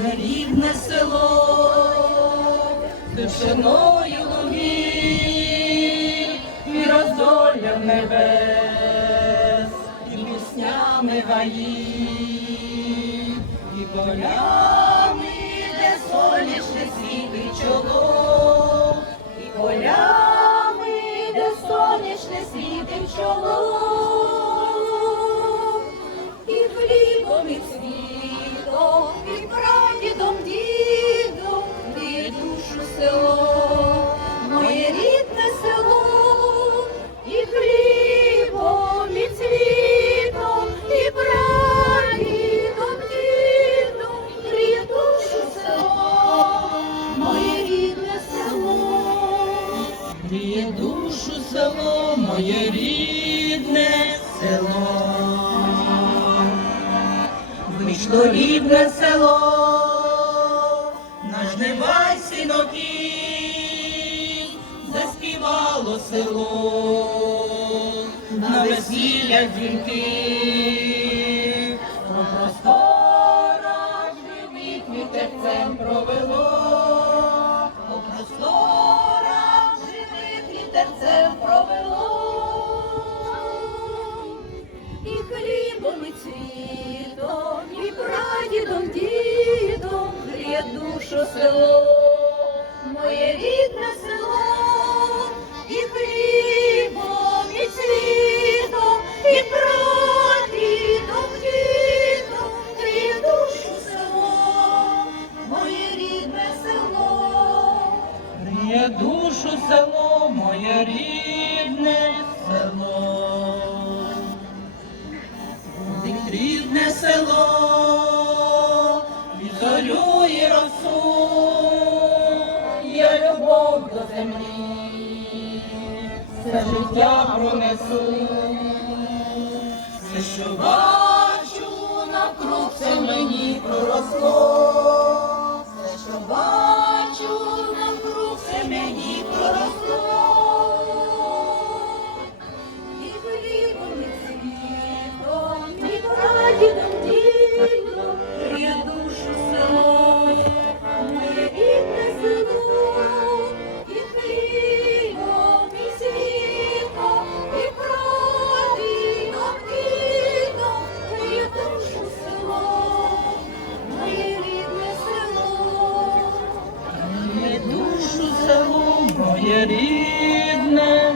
рідне село, тишиною лугів і роздоллям небес, і піснями гаїв, і полями, де сонячне світить чоло, і полями, де сонячне світить чоло, душу село, моє рідне село. Вийшло рідне село, наш жнивай синоків, заспівало село, на весілля дзвінки, душу село, моє рідне село, і хлібом, і цвітом, і прадідом, дідом гріє душу село, моє рідне село. Гріє душу село, моє рідне село. Зорю росу, я любов до землі, все життя пронесу, все, що душу село моє рідне.